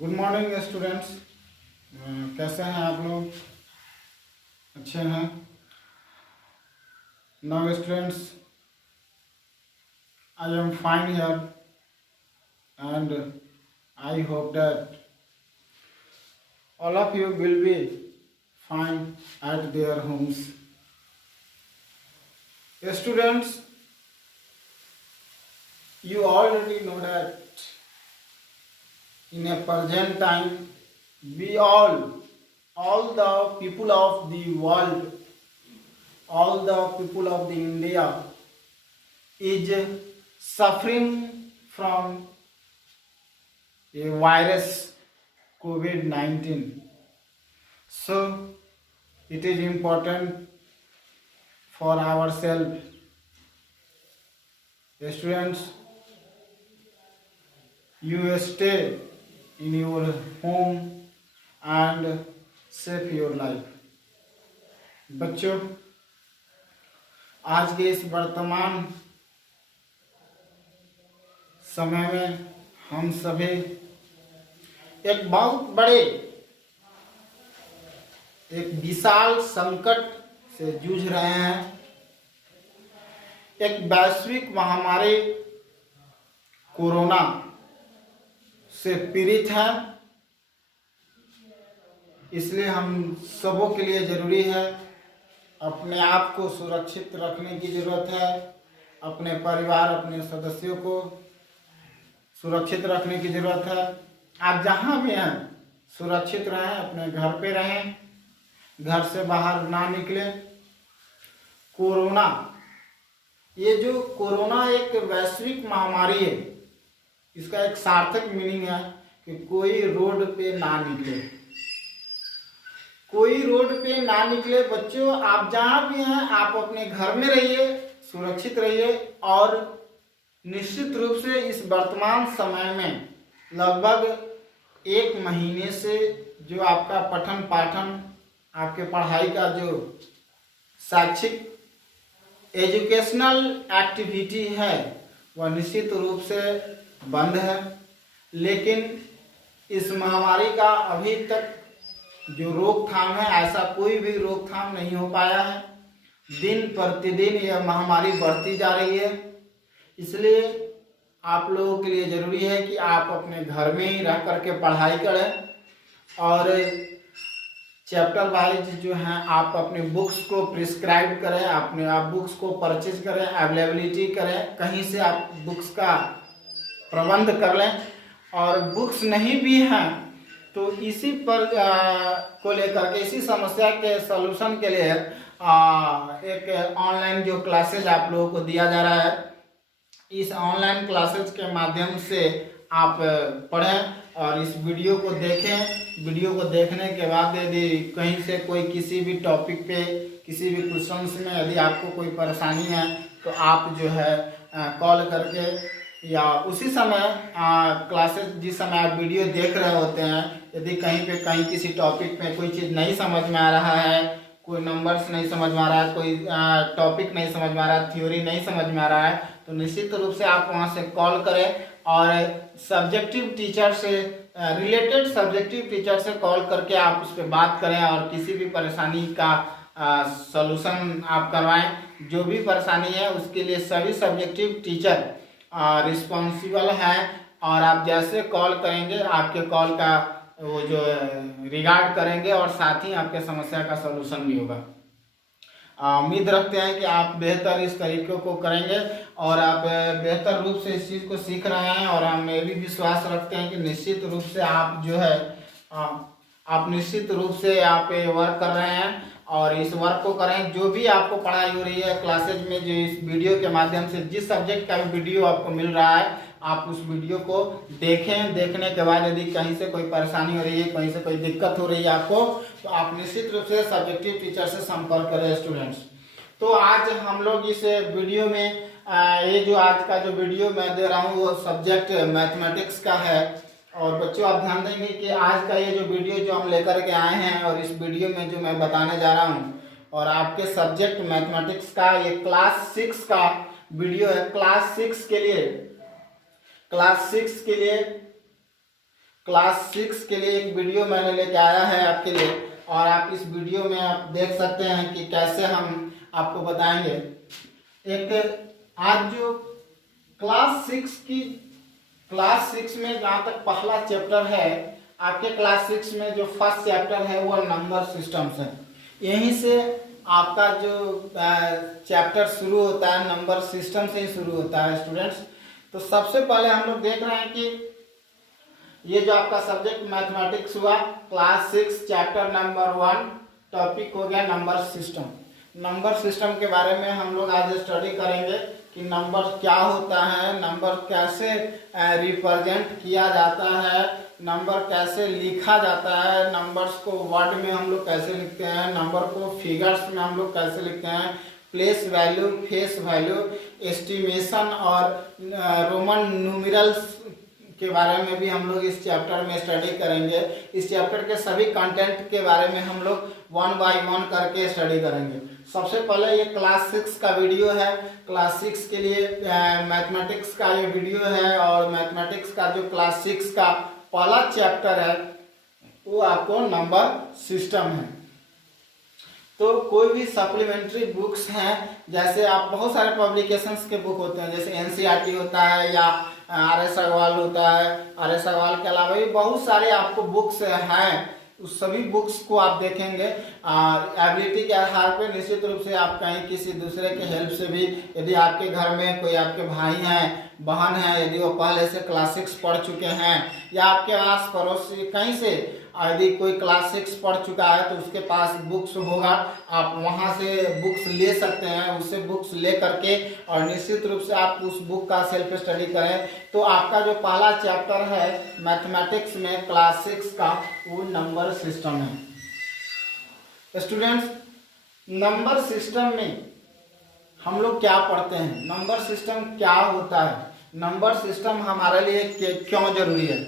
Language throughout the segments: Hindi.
Good morning students. कैसे हैं आप लोग? अच्छे हैं? Now students, I am fine here and I hope that all of you will be fine at their homes. Students, you already know that in a present time, we all the people of the world, all the people of the India is suffering from a virus COVID-19. So it is important for ourselves. Students, you stay in your home and save your life. बच्चों, आज के इस वर्तमान समय में हम सभी एक बहुत बड़े, एक विशाल संकट से जूझ रहे हैं। एक वैश्विक महामारी कोरोना से पीड़ित हैं। इसलिए हम सबों के लिए ज़रूरी है, अपने आप को सुरक्षित रखने की ज़रूरत है। अपने परिवार, अपने सदस्यों को सुरक्षित रखने की ज़रूरत है। आप जहाँ भी हैं सुरक्षित रहें, अपने घर पे रहें, घर से बाहर ना निकलें। कोरोना, ये जो कोरोना एक वैश्विक महामारी है, इसका एक सार्थक मीनिंग है कि कोई रोड पे ना निकले, कोई रोड पे ना निकले। बच्चों, आप जहाँ भी हैं आप अपने घर में रहिए, सुरक्षित रहिए और निश्चित रूप से इस वर्तमान समय में लगभग 1 महीने से जो आपका पठन पाठन, आपके पढ़ाई का जो शैक्षिक एजुकेशनल एक्टिविटी है वह निश्चित रूप से बंद है। लेकिन इस महामारी का अभी तक जो रोकथाम है, ऐसा कोई भी रोकथाम नहीं हो पाया है। दिन प्रतिदिन यह महामारी बढ़ती जा रही है। इसलिए आप लोगों के लिए ज़रूरी है कि आप अपने घर में ही रह करके पढ़ाई करें और चैप्टर वाइज जो है आप अपने बुक्स को प्रिस्क्राइब करें, अपने आप बुक्स को परचेज करें, अवेलेबिलिटी करें, कहीं से आप बुक्स का प्रबंध कर लें। और बुक्स नहीं भी हैं तो इसी पर को लेकर के, इसी समस्या के सलूशन के लिए एक ऑनलाइन जो क्लासेज आप लोगों को दिया जा रहा है, इस ऑनलाइन क्लासेज के माध्यम से आप पढ़ें और इस वीडियो को देखें। वीडियो को देखने के बाद यदि कहीं से कोई किसी भी टॉपिक पे, किसी भी क्वेश्चंस में यदि आपको कोई परेशानी है तो आप जो है कॉल करके या उसी समय क्लासेस जिस समय आप वीडियो देख रहे होते हैं, यदि कहीं किसी टॉपिक पे कोई चीज़ नहीं समझ में आ रहा है, कोई नंबर्स नहीं समझ में आ रहा है, कोई टॉपिक नहीं समझ में आ रहा है, थ्योरी नहीं समझ में आ रहा है, तो निश्चित रूप से आप वहां से कॉल करें और सब्जेक्टिव टीचर से, रिलेटेड सब्जेक्टिव टीचर से कॉल करके आप उस पर बात करें और किसी भी परेशानी का सॉल्यूशन आप करवाएं। जो भी परेशानी है उसके लिए सभी सब्जेक्टिव टीचर रिस्पॉन्सिबल हैं और आप जैसे कॉल करेंगे आपके कॉल का वो जो रिगार्ड करेंगे और साथ ही आपके समस्या का सलूशन भी होगा। उम्मीद रखते हैं कि आप बेहतर इस तरीके को करेंगे और आप बेहतर रूप से इस चीज़ को सीख रहे हैं। और हम ये भी विश्वास रखते हैं कि निश्चित रूप से आप जो है आप निश्चित रूप से आप ये वर्क कर रहे हैं और इस वर्क को करें। जो भी आपको पढ़ाई हो रही है क्लासेज में, जो इस वीडियो के माध्यम से जिस सब्जेक्ट का भी वीडियो आपको मिल रहा है, आप उस वीडियो को देखें। देखने के बाद यदि कहीं से कोई परेशानी हो रही है, कहीं से कोई दिक्कत हो रही है आपको, तो आप निश्चित रूप से सब्जेक्टिव टीचर से संपर्क करें स्टूडेंट्स। तो आज हम लोग इस वीडियो में ये जो आज का जो वीडियो मैं दे रहा हूँ वो सब्जेक्ट मैथमेटिक्स का है। और बच्चों आप ध्यान देंगे कि आज का ये जो वीडियो जो हम लेकर के आए हैं और इस वीडियो में जो मैं बताने जा रहा हूँ और आपके सब्जेक्ट मैथमेटिक्स का ये क्लास 6 का वीडियो है। क्लास 6 के लिए क्लास 6 के लिए एक वीडियो मैंने लेके आया है आपके लिए, और आप इस वीडियो में आप देख सकते हैं कि कैसे हम आपको बताएंगे। एक आज जो क्लास 6 में जहाँ तक पहला चैप्टर है, आपके क्लास 6 में जो फर्स्ट चैप्टर है वो नंबर सिस्टम्स है। यहीं से आपका जो चैप्टर शुरू होता है नंबर सिस्टम से ही शुरू होता है स्टूडेंट्स। तो सबसे पहले हम लोग देख रहे हैं कि ये जो आपका सब्जेक्ट मैथमेटिक्स हुआ, क्लास 6 चैप्टर नंबर 1, टॉपिक हो गया नंबर सिस्टम। नंबर सिस्टम के बारे में हम लोग आज स्टडी करेंगे कि नंबर क्या होता है, नंबर कैसे रिप्रेजेंट किया जाता है, नंबर कैसे लिखा जाता है, नंबर्स को वर्ड में हम लोग कैसे लिखते हैं, नंबर को फिगर्स में हम लोग कैसे लिखते हैं, place value, face value, estimation और रोमन न्यूमेरल्स के बारे में भी हम लोग इस चैप्टर में स्टडी करेंगे। इस चैप्टर के सभी कंटेंट के बारे में हम लोग 1 बाय 1 करके स्टडी करेंगे। सबसे पहले ये क्लास 6 का वीडियो है। क्लास 6 के लिए मैथमेटिक्स का ये वीडियो है, और मैथमेटिक्स का जो क्लास 6 का पहला चैप्टर है वो आपको नंबर सिस्टम है। तो कोई भी सप्लीमेंट्री बुक्स हैं, जैसे आप बहुत सारे पब्लिकेशंस के बुक होते हैं, जैसे एनसीईआरटी होता है या आर.एस. अग्रवाल होता है। आर.एस. अग्रवाल के अलावा भी बहुत सारे आपको बुक्स हैं, उस सभी बुक्स को आप देखेंगे। एबिलिटी के आधार पर निश्चित रूप से आप कहीं किसी दूसरे के हेल्प से भी, यदि आपके घर में कोई आपके भाई हैं, बहन हैं, यदि वो पहले से क्लास 6 पढ़ चुके हैं, या आपके आस पड़ोस कहीं से यदि कोई क्लास 6 पढ़ चुका है तो उसके पास बुक्स होगा, आप वहाँ से बुक्स ले सकते हैं। उससे बुक्स ले करके और निश्चित रूप से आप उस बुक का सेल्फ स्टडी करें। तो आपका जो पहला चैप्टर है मैथमेटिक्स में क्लास 6 का, वो नंबर सिस्टम है। स्टूडेंट्स, नंबर सिस्टम में हम लोग क्या पढ़ते हैं, नंबर सिस्टम क्या होता है, नंबर सिस्टम हमारे लिए क्यों जरूरी है,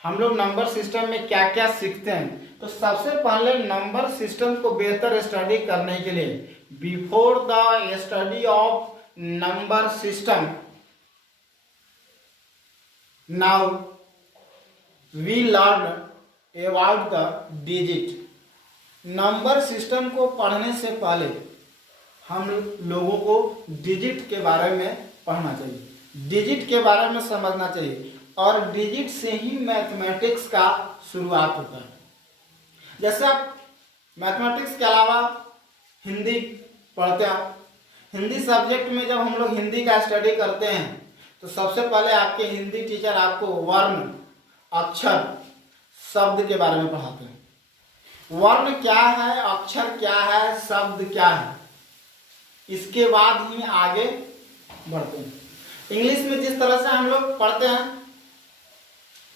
हम लोग नंबर सिस्टम में क्या क्या सीखते हैं। तो सबसे पहले नंबर सिस्टम को बेहतर स्टडी करने के लिए, before the study of number system, now we learn about the digit. Number system को पढ़ने से पहले हम लोगों को डिजिट के बारे में पढ़ना चाहिए, डिजिट के बारे में समझना चाहिए, और डिजिट से ही मैथमेटिक्स का शुरुआत होता है। जैसे आप मैथमेटिक्स के अलावा हिंदी पढ़ते हैं, हिंदी सब्जेक्ट में जब हम लोग हिंदी का स्टडी करते हैं तो सबसे पहले आपके हिंदी टीचर आपको वर्ण, अक्षर, शब्द के बारे में पढ़ाते हैं। वर्ण क्या है, अक्षर क्या है, शब्द क्या है, इसके बाद ही आगे बढ़ते हैं। इंग्लिश में जिस तरह से हम लोग पढ़ते हैं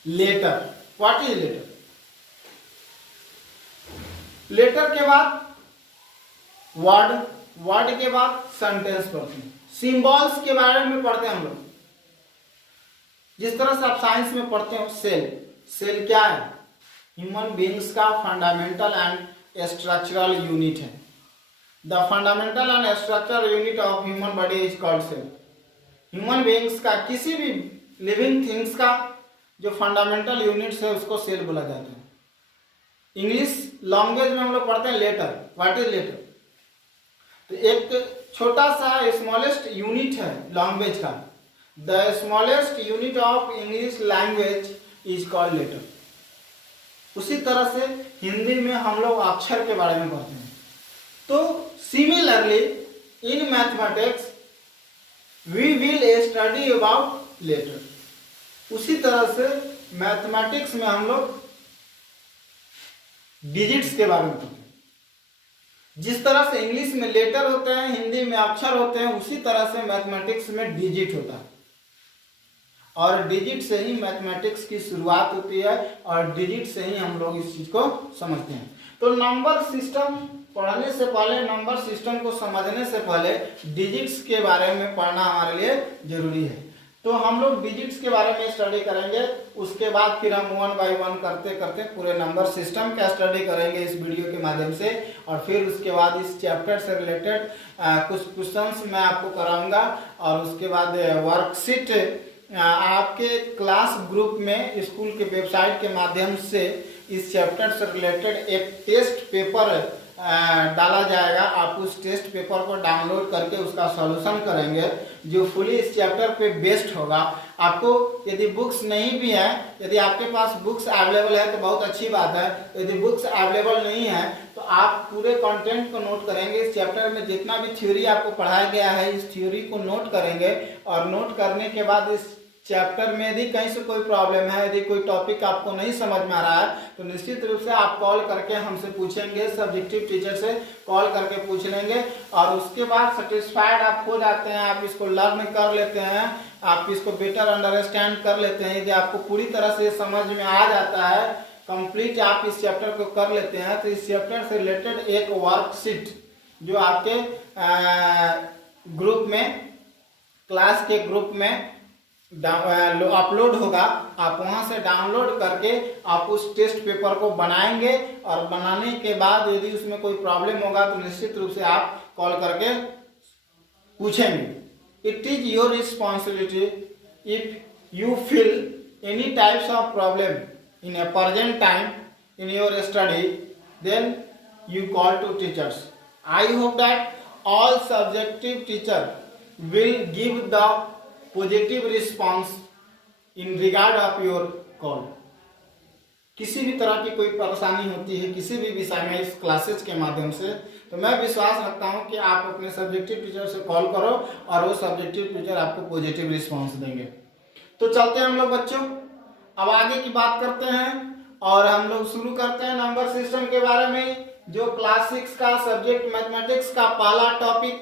letter, what is letter, letter के बाद वर्ड, वर्ड के बाद सेंटेंस पढ़ते हैं। सिंबल्स के बारे में पढ़ते हैं हम लोग, जिस तरह से आप साइंस में पढ़ते हो सेल, सेल क्या है, ह्यूमन बीइंग्स का फंडामेंटल एंड स्ट्रक्चरल यूनिट है। The fundamental and structural unit of human body is called cell. Human beings का, किसी भी लिविंग थिंग्स का जो फंडामेंटल यूनिट्स है उसको सेल बोला जाता है। इंग्लिश लैंग्वेज में हम लोग पढ़ते हैं लेटर, व्हाट इज लेटर। तो एक छोटा सा स्मॉलेस्ट यूनिट है लैंग्वेज का, the smallest unit of English language is called letter. उसी तरह से हिंदी में हम लोग अक्षर के बारे में पढ़ते हैं। तो similarly in mathematics we will study about letter. उसी तरह से मैथमेटिक्स में हम लोग डिजिट्स के बारे में पढ़ते हैं। जिस तरह से इंग्लिश में लेटर होते हैं, हिंदी में अक्षर होते हैं, उसी तरह से मैथमेटिक्स में डिजिट होता है, और डिजिट से ही मैथमेटिक्स की शुरुआत होती है, और डिजिट से ही हम लोग इस चीज को समझते हैं। तो नंबर सिस्टम पढ़ने से पहले, नंबर सिस्टम को समझने से पहले डिजिट्स के बारे में पढ़ना हमारे लिए जरूरी है। तो हम लोग डिजिट्स के बारे में स्टडी करेंगे, उसके बाद फिर हम 1 बाय 1 करते करते पूरे नंबर सिस्टम का स्टडी करेंगे इस वीडियो के माध्यम से, और फिर उसके बाद इस चैप्टर से रिलेटेड कुछ क्वेश्चंस मैं आपको कराऊंगा, और उसके बाद वर्कशीट आपके क्लास ग्रुप में स्कूल के वेबसाइट के माध्यम से इस चैप्टर से रिलेटेड एक टेस्ट पेपर डाला जाएगा। आप उस टेस्ट पेपर को डाउनलोड करके उसका सॉल्यूशन करेंगे जो फुली इस चैप्टर पे बेस्ड होगा। आपको यदि बुक्स नहीं भी है, यदि आपके पास बुक्स अवेलेबल है तो बहुत अच्छी बात है। यदि बुक्स अवेलेबल नहीं है तो आप पूरे कंटेंट को नोट करेंगे। इस चैप्टर में जितना भी थ्योरी आपको पढ़ाया गया है इस थ्योरी को नोट करेंगे, और नोट करने के बाद इस चैप्टर में यदि कहीं से कोई प्रॉब्लम है, यदि कोई टॉपिक आपको नहीं समझ में आ रहा है तो निश्चित रूप से आप कॉल करके हमसे पूछेंगे, सब्जेक्टिव टीचर से कॉल करके पूछ लेंगे। और उसके बाद सेटिस्फाइड आप हो जाते हैं, आप इसको लर्न कर लेते हैं, आप इसको बेटर अंडरस्टैंड कर लेते हैं। यदि आपको पूरी तरह से समझ में आ जाता है, कंप्लीट आप इस चैप्टर को कर लेते हैं, तो इस चैप्टर से रिलेटेड एक वर्कशीट जो आपके ग्रुप में, क्लास के ग्रुप में अपलोड होगा, आप वहां से डाउनलोड करके आप उस टेस्ट पेपर को बनाएंगे। और बनाने के बाद यदि उसमें कोई प्रॉब्लम होगा तो निश्चित रूप से आप कॉल करके पूछेंगे। It is your responsibility if you feel any types of problem in a present time in your study, then you call to teachers. I hope that all subjective teacher will give the positive response in regard of your call. किसी भी तरह की कोई परेशानी होती है किसी भी विषय में इस क्लासेस के माध्यम से, तो मैं विश्वास रखता हूं कि आप अपने सब्जेक्टिव टीचर से कॉल करो और वो सब्जेक्टिव टीचर आपको पॉजिटिव रिस्पांस देंगे। तो चलते हैं हम लोग बच्चों, अब आगे की बात करते हैं और हम लोग शुरू करते हैं नंबर सिस्टम के बारे में। जो क्लास 6 का सब्जेक्ट मैथमेटिक्स का पहला टॉपिक,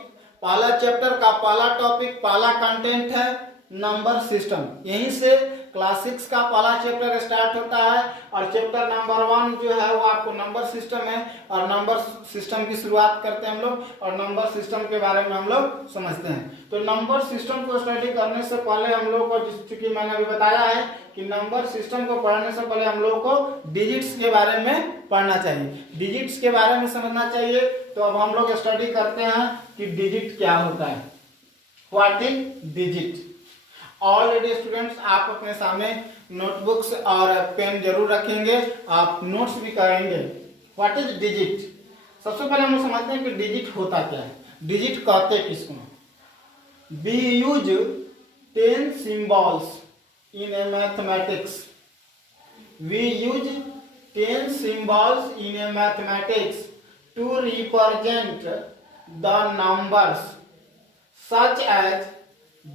पहला चैप्टर का पहला टॉपिक, पहला कंटेंट है नंबर सिस्टम। यहीं से क्लास 6 का पहला चैप्टर स्टार्ट होता है और चैप्टर नंबर 1 जो है वो आपको नंबर सिस्टम है। और नंबर सिस्टम की शुरुआत करते हैं हम लोग और नंबर सिस्टम के बारे में हम लोग समझते हैं। तो नंबर सिस्टम को स्टडी करने से पहले हम लोग को, चूंकि मैंने अभी बताया है कि नंबर सिस्टम को पढ़ने से पहले हम लोग को डिजिट्स के बारे में पढ़ना चाहिए, डिजिट्स के बारे में समझना चाहिए। तो अब हम लोग स्टडी करते हैं कि डिजिट क्या होता है, what is digit. Already students आप अपने सामने नोटबुक्स और पेन जरूर रखेंगे, आप नोट्स भी करेंगे। व्हाट इज डिजिट, सबसे पहले हम लोग समझते हैं कि डिजिट होता क्या है। डिजिट कहते हैं किसको? We use 10 symbols in a mathematics, we use 10 symbols in a mathematics to represent the numbers such as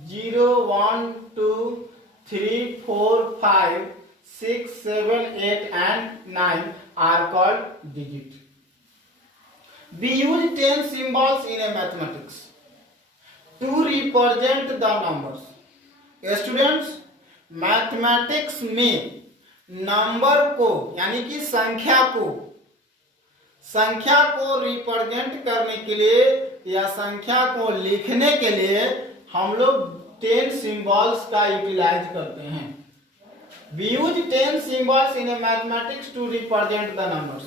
0, 1, 2, 3, 4, 5, 6, 7, 8 and 9 are called digit. We use 10 symbols in a mathematics to represent the numbers. Students, mathematics में नंबर को यानी कि संख्या को रिप्रेजेंट करने के लिए या संख्या को लिखने के लिए हम लोग 10 सिंबल्स का यूटिलाइज करते हैं। We use 10 symbols in a mathematics to represent the numbers.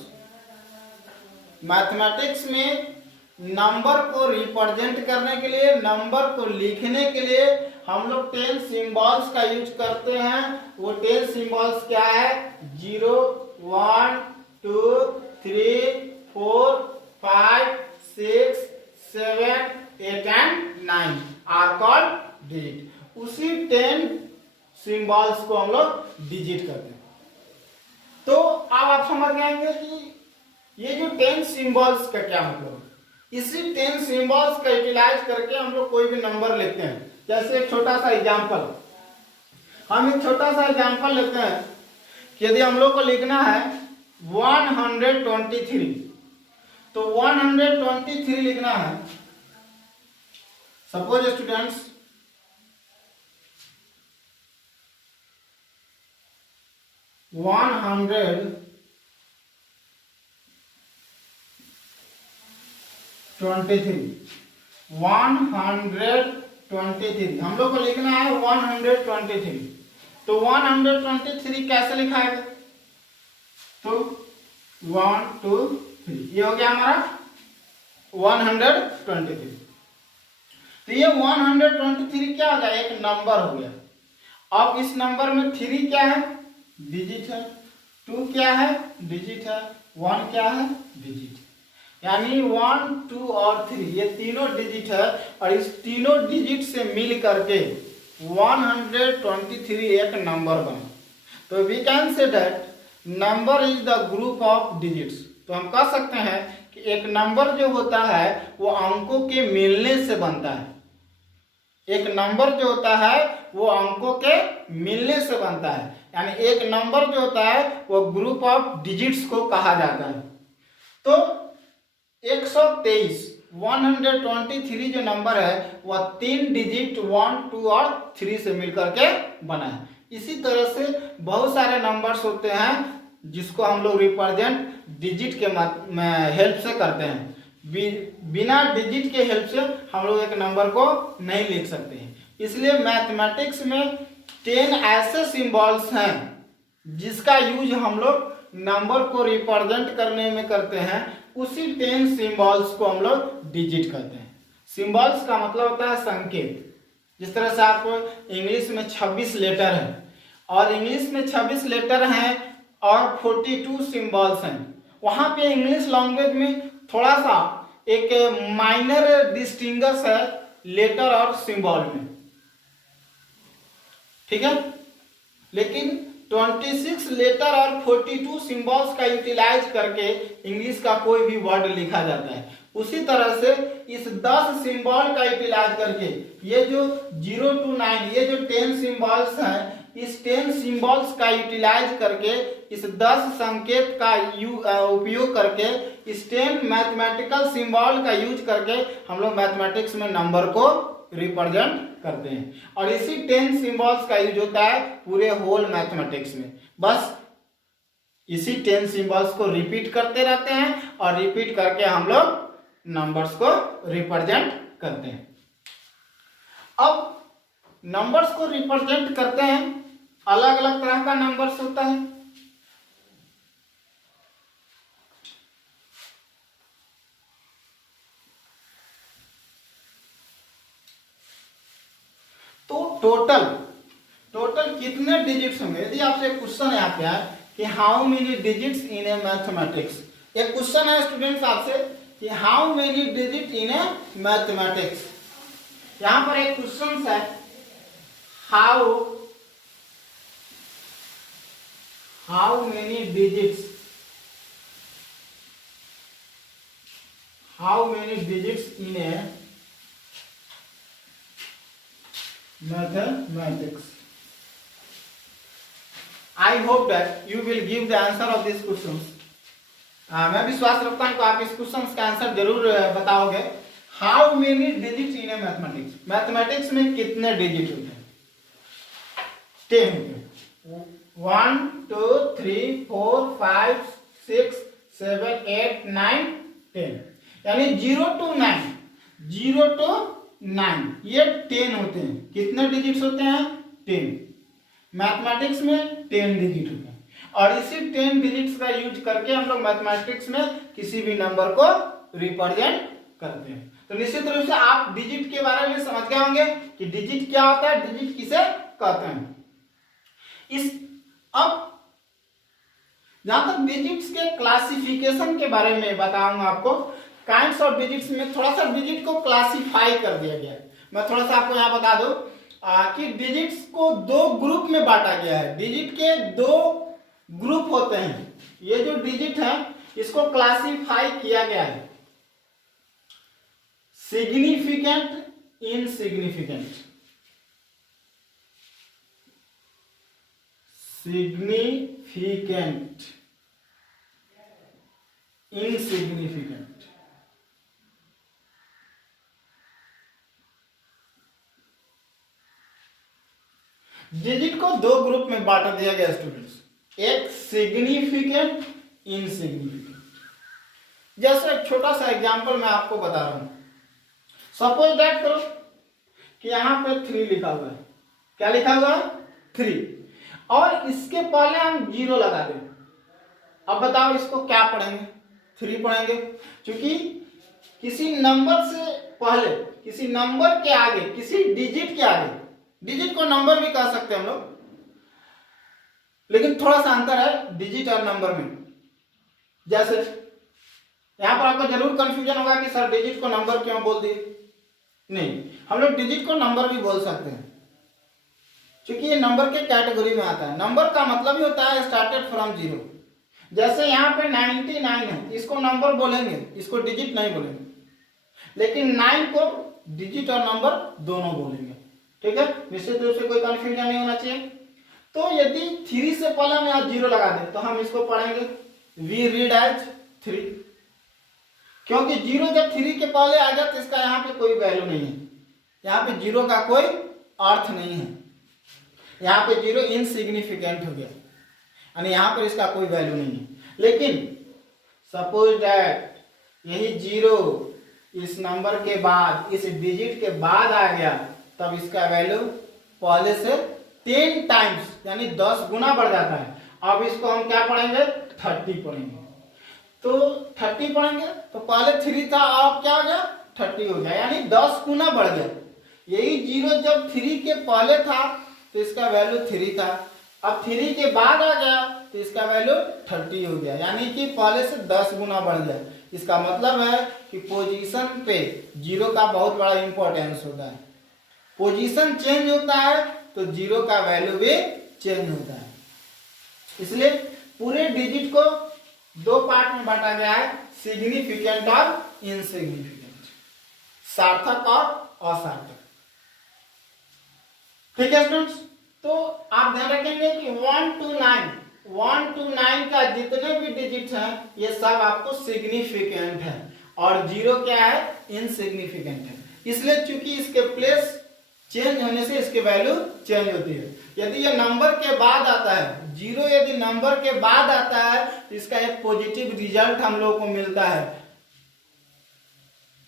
Mathematics में नंबर को रिप्रेजेंट करने के लिए, नंबर को लिखने के लिए हम लोग 10 सिंबल्स का यूज करते हैं। वो 10 सिंबल्स क्या है? 0, 1, 2, 3, 4, 5, 6, 7, 8 and 9 आर कॉल्ड डिजिट। उसी 10 सिंबल्स को हम लोग डिजिट करते हैं। तो अब आप समझ जाएंगे कि ये जो 10 सिंबल्स का क्या मतलब है। इसी 10 सिंबल्स का यूटिलाइज करके हम लोग कोई भी नंबर लेते हैं। जैसे एक छोटा सा एग्जांपल, हम एक छोटा सा एग्जांपल लेते हैं कि यदि हम लोग को लिखना है 123, तो 123 लिखना है। सपोज स्टूडेंट्स 123 हम लोग को लिखना है 123। तो 123 कैसे लिखा है? तो 1 2 3 ये हो गया हमारा 123। तो ये 123 क्या हो गया? एक नंबर हो गया। अब इस नंबर में 3 क्या है, डिजिट है, 2 क्या है, डिजिट है, 1 क्या है, डिजिट है। यानी 1, 2 और 3 ये तीनों डिजिट है और इस तीनों डिजिट से मिल करके 123 एक नंबर बना। तो we can say that number is the group of digits. तो हम कह सकते हैं कि एक नंबर जो होता है वो अंकों के मिलने से बनता है। एक नंबर जो होता है वो अंकों के मिलने से बनता है, यानी एक नंबर जो होता है वो ग्रुप ऑफ डिजिट्स को कहा जाता है। तो 123 123 जो नंबर है वह 3 डिजिट 1, 2 और 3 से मिलकर के बना है। इसी तरह से बहुत सारे नंबर्स होते हैं जिसको हम लोग रिप्रेजेंट डिजिट के हेल्प से करते हैं। बिना डिजिट के हेल्प से हम लोग एक नंबर को नहीं लिख सकते हैं। इसलिए मैथमेटिक्स में 10 ऐसे सिंबल्स हैं जिसका यूज हम लोग नंबर को रिप्रेजेंट करने में करते हैं। उसी 10 सिंबल्स को हम लोग डिजिट कहते हैं। सिंबल्स का मतलब होता है संकेत। जिस तरह से आप इंग्लिश में 26 लेटर हैं और इंग्लिश में 26 लेटर हैं और 42 सिंबल्स हैं, वहाँ पे इंग्लिश लैंग्वेज में थोड़ा सा एक माइनर डिस्टिंगस है लेटर और सिंबल में, ठीक है। लेकिन 26 लेटर और 42 सिंबल्स का यूटिलाइज करके इंग्लिश का कोई भी वर्ड लिखा जाता है। उसी तरह से इस 10 सिंबल का यूटिलाइज करके ये जो 0 to 9 ये जो 10 सिंबल्स हैं, इस 10 सिंबल्स का यूटिलाइज करके इस 10 संकेत का उपयोग करके इस 10 मैथमेटिकल सिंबल का यूज करके हम लोग मैथमेटिक्स में नंबर को रिप्रेजेंट करते हैं। और इसी 10 सिंबल्स का यूज होता है पूरे होल मैथमेटिक्स में। बस इसी 10 सिंबल्स को रिपीट करते रहते हैं और रिपीट करके हम लोग नंबर्स को रिप्रेजेंट करते हैं। अब नंबर्स को रिप्रेजेंट करते हैं, अलग अलग तरह का नंबर्स होता है। तो टोटल कितने डिजिट्स होंगे? यदि आपसे क्वेश्चन यहाँ पे है कि how many digits in a mathematics, एक क्वेश्चन है स्टूडेंट्स आपसे कि how many digit in a mathematics. यहां पर एक क्वेश्चन है how many digits in a mathematics. I hope that you will give the answer of these questions. मैं विश्वास रखता हूं कि आप इस क्वेश्चन का आंसर जरूर बताओगे। How many digit in a mathematics, mathematics में कितने डिजिट होते हैं? 10 होते हैं। 1 2 3 4 5 6 7 8 9 10, यानी 0 to 9 ये 10 होते हैं। कितने डिजिट्स होते हैं? 10। मैथमेटिक्स में 10 डिजिट होते हैं और इसी 10 डिजिट्स का यूज करके हम लोग मैथमेटिक्स में किसी भी नंबर को रिप्रेजेंट करते हैं। तो निश्चित रूप से आप डिजिट के बारे में समझ गए होंगे कि डिजिट क्या होता है, डिजिट किसे कहते हैं। अब जहां तक डिजिट्स के क्लासिफिकेशन के बारे में बताऊंगा आपको, काइंड्स ऑफ डिजिट्स में थोड़ा सा डिजिट को क्लासिफाई कर दिया गया है। मैं थोड़ा सा आपको यहाँ बता दूं कि डिजिट्स को 2 ग्रुप में बांटा गया है। डिजिट के 2 ग्रुप होते हैं। ये जो डिजिट है इसको क्लासिफाई किया गया है significant, insignificant. Significant, insignificant. Digit को 2 ग्रुप में बांट दिया गया स्टूडेंट्स, एक सिग्निफिकेंट, इनसिग्निफिकेंट। जैसे एक छोटा सा एग्जांपल मैं आपको बता रहा हूं। सपोज दैट करो कि यहां पे 3 लिखा हुआ है। क्या लिखा हुआ है? 3, और इसके पहले हम 0 लगा दें। अब बताओ इसको क्या पढ़ेंगे? 3 पढ़ेंगे, क्योंकि किसी नंबर से पहले, किसी नंबर के आगे, किसी डिजिट के आगे डिजिट को नंबर भी कह सकते हैं हम लोग, लेकिन थोड़ा सा अंतर है डिजिट और नंबर में। जैसे यहां पर आपको जरूर कंफ्यूजन होगा कि सर डिजिट को नंबर क्यों बोल दिए। नहीं, हम लोग डिजिट को नंबर भी बोल सकते हैं, क्योंकि ये नंबर के कैटेगरी में आता है। नंबर का मतलब ही होता है स्टार्टेड फ्रॉम जीरो। जैसे यहाँ पे 99 है, इसको नंबर बोलेंगे, इसको डिजिट नहीं बोलेंगे, लेकिन 9 को डिजिट और नंबर दोनों बोलेंगे। ठीक है, निश्चित रूप से कोई कंफ्यूजन नहीं होना चाहिए। तो यदि 3 से पहले हम यहाँ 0 लगा दें तो हम इसको पढ़ेंगे वी रीड एज 3, क्योंकि 0 जब 3 के पहले आ गया तो इसका यहाँ पे कोई वैल्यू नहीं है, यहाँ पे 0 का कोई अर्थ नहीं है, यहाँ पे 0 इनसिग्निफिकेंट हो गया, यानी यहाँ पर इसका कोई वैल्यू नहीं है। लेकिन सपोज दैट यही 0 इस नंबर के बाद, इस डिजिट के बाद आ गया, तब इसका वैल्यू पहले से 10 टाइम्स यानी 10 गुना बढ़ जाता है। अब इसको हम क्या पढ़ेंगे, 30 पढ़ेंगे। तो 30 पढ़ेंगे तो पहले 3 था, अब क्या हो गया 30 हो गया, यानी 10 गुना बढ़ गया। यही 0 जब 3 के पहले था तो इसका वैल्यू 3 था, अब 3 के बाद आ गया तो इसका वैल्यू 30 हो गया, यानी कि पहले से 10 गुना बढ़ गया। इसका मतलब है कि पोजीशन पे 0 का बहुत बड़ा इंपॉर्टेंस होता है। पोजीशन चेंज होता है तो 0 का वैल्यू भी चेंज होता है। इसलिए पूरे डिजिट को 2 पार्ट में बांटा गया है, सिग्निफिकेंट और इनसिग्निफिकेंट, सार्थक और असार्थक। ठीक है स्टूडेंट्स, तो आप ध्यान रखेंगे कि 1 to 9 का जितने भी डिजिट हैं ये सब आपको सिग्निफिकेंट है, और 0 क्या है, इनसिग्निफिकेंट है। इसलिए चूंकि इसके प्लेस चेंज होने से इसकी वैल्यू चेंज होती है। यदि ये नंबर के बाद आता है, 0 यदि नंबर के बाद आता है तो इसका एक पॉजिटिव रिजल्ट हम लोग को मिलता है।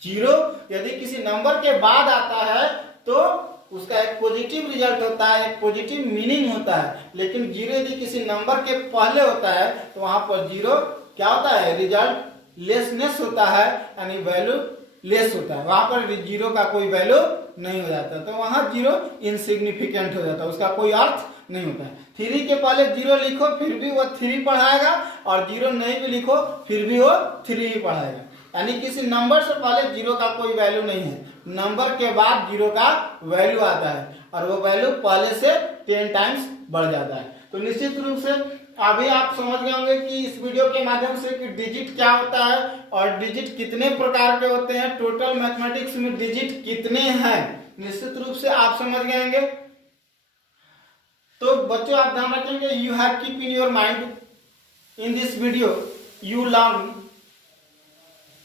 0 यदि किसी नंबर के बाद आता है तो उसका एक पॉजिटिव रिजल्ट होता है, एक पॉजिटिव मीनिंग होता है। लेकिन 0 यदि किसी नंबर के पहले होता है तो वहां पर 0 क्या होता है, रिजल्ट लेसनेस होता है, यानी वैल्यू लेस होता है, वहां पर 0 का कोई वैल्यू नहीं हो जाता, तो वहां 0 इनसिग्निफिकेंट हो जाता है, उसका कोई अर्थ नहीं होता है। 3 के पहले 0 लिखो फिर भी वो 3 पढ़ाएगा, और 0 नहीं भी लिखो फिर भी वो 3 ही पढ़ाएगा, यानी किसी नंबर से पहले 0 का कोई वैल्यू नहीं है, नंबर के बाद 0 का वैल्यू आता है, और वो वैल्यू पहले से 10 टाइम्स बढ़ जाता है। तो निश्चित रूप से अभी आप समझ गए होंगे कि इस वीडियो के माध्यम से कि डिजिट क्या होता है और डिजिट कितने प्रकार के होते हैं, टोटल मैथमेटिक्स में डिजिट कितने हैं, निश्चित रूप से आप समझ गए होंगे। तो बच्चों आप ध्यान रखेंगे, you have keep in your mind in this video you learn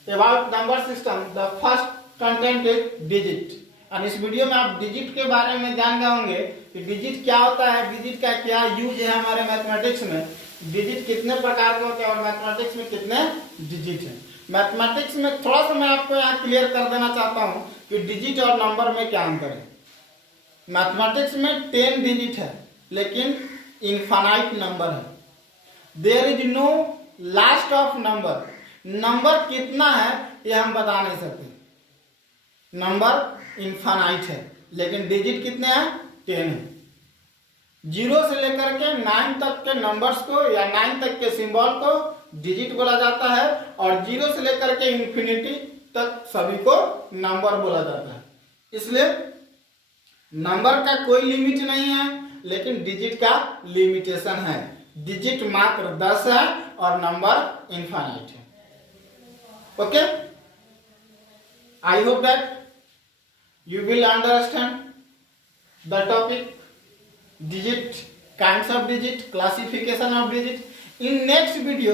about number system, the first content is digit. और इस वीडियो में आप डिजिट के बारे में जान गए होंगे कि डिजिट क्या होता है, डिजिट का क्या यूज है हमारे मैथमेटिक्स में, डिजिट कितने प्रकार के होते हैं और मैथमेटिक्स में कितने डिजिट हैं। मैथमेटिक्स में थोड़ा सा मैं आपको यहाँ क्लियर कर देना चाहता हूँ कि डिजिट और नंबर में क्या अंतर है। मैथमेटिक्स में 10 डिजिट है लेकिन इनफाइनाइट नंबर है, there is no last of number. Number कितना है ये हम बता नहीं सकते, नंबर इनफाइनाइट है, लेकिन डिजिट कितने हैं, 10 है। 0 से लेकर के 9 तक के नंबर्स को या 9 तक के सिंबल को डिजिट बोला जाता है, और 0 से लेकर के इंफिनिटी तक सभी को नंबर बोला जाता है। इसलिए नंबर का कोई लिमिट नहीं है, लेकिन डिजिट का लिमिटेशन है। डिजिट मात्र 10 है और नंबर इनफाइनाइट है। Okay, I hope that you will understand the topic digit, kinds of digit, classification of digit. In next video,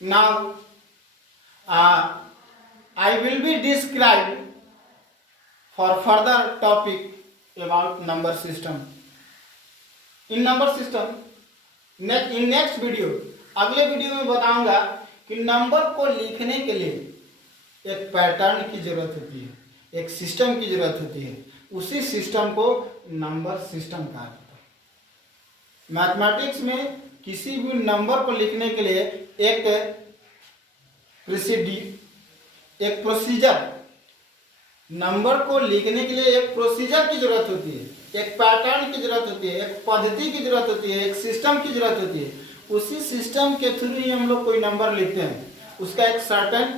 now I will be described for further topic about number system. In number system, in next video, अगले वीडियो में बताऊंगा कि नंबर को लिखने के लिए एक पैटर्न की जरूरत होती है, एक सिस्टम की जरूरत होती है, उसी सिस्टम को नंबर सिस्टम कहा जाता है। मैथमेटिक्स में किसी भी नंबर को लिखने के लिए एक प्रोसीजर नंबर को लिखने के लिए एक प्रोसीजर की जरूरत होती है, एक पैटर्न की जरूरत होती है, एक पद्धति की जरूरत होती है, एक सिस्टम की जरूरत होती है। उसी सिस्टम के थ्रू ही हम लोग कोई नंबर लिखते हैं। उसका एक सर्टेन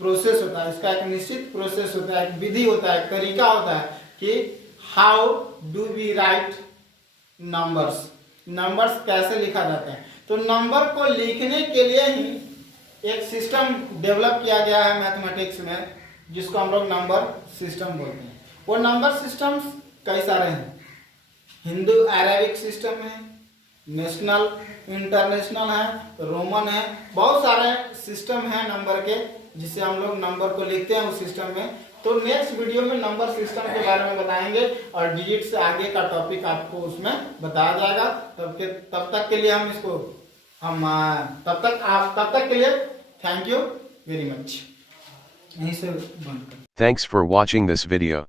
प्रोसेस होता है, इसका एक निश्चित प्रोसेस होता है, एक विधि होता है, तरीका होता है कि how do we write numbers, numbers कैसे लिखा जाता है। तो नंबर को लिखने के लिए ही एक सिस्टम डेवलप किया गया है मैथमेटिक्स में, जिसको हम लोग नंबर सिस्टम बोलते हैं। वो नंबर सिस्टम्स कई सारे हैं, हिंदू अरेबिक सिस्टम है, नेशनल इंटरनेशनल है, रोमन है, बहुत सारे सिस्टम हैं नंबर के, जिससे हम लोग नंबर को लिखते हैं उस सिस्टम में। तो नेक्स्ट वीडियो में नंबर सिस्टम के बारे में बताएंगे और डिजिट से आगे का टॉपिक आपको उसमें बताया जाएगा। तब तक के लिए हम इसको तब तक के लिए थैंक यू वेरी मच। यहीं से बंद कर। Thanks for watching this video.